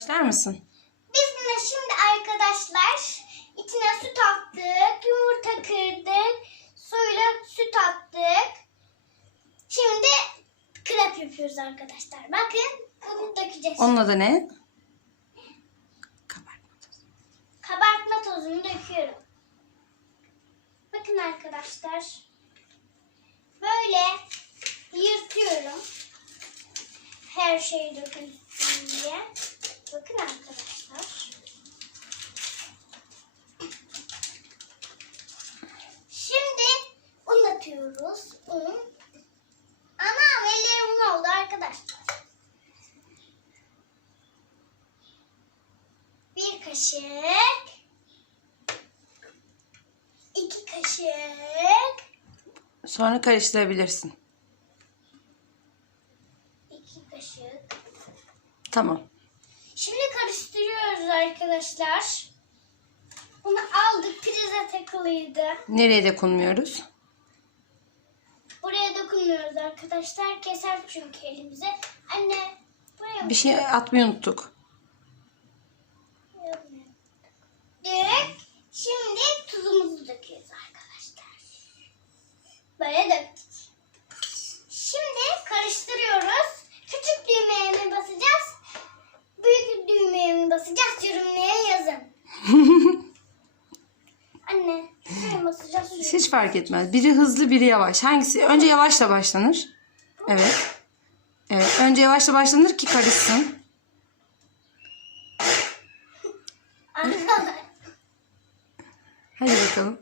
İster misin? Biz buna şimdi arkadaşlar içine süt attık, yumurta kırdık, suyla süt attık. Şimdi krep yapıyoruz arkadaşlar. Bakın bunu dökeceğiz. Onun adı ne? Kabartma tozu. Kabartma tozunu döküyorum. Bakın arkadaşlar. Böyle yırtıyorum. Her şey dökülsün diye. Bakın arkadaşlar. Şimdi un atıyoruz. Un. Ama ellerim un oldu arkadaşlar. Bir kaşık. iki kaşık. Sonra karıştırabilirsin. iki kaşık. Tamam. Şimdi karıştırıyoruz arkadaşlar. Bunu aldık prize takılıydı. Nereye dokunmuyoruz? Buraya dokunmuyoruz arkadaşlar. Keser çünkü elimize. Anne buraya Bir şey atmayı unuttuk. Hiç fark etmez. Biri hızlı, biri yavaş. Hangisi? Önce yavaşla başlanır. Evet. Evet. Önce yavaşla başlanır ki karışsın. Hadi bakalım.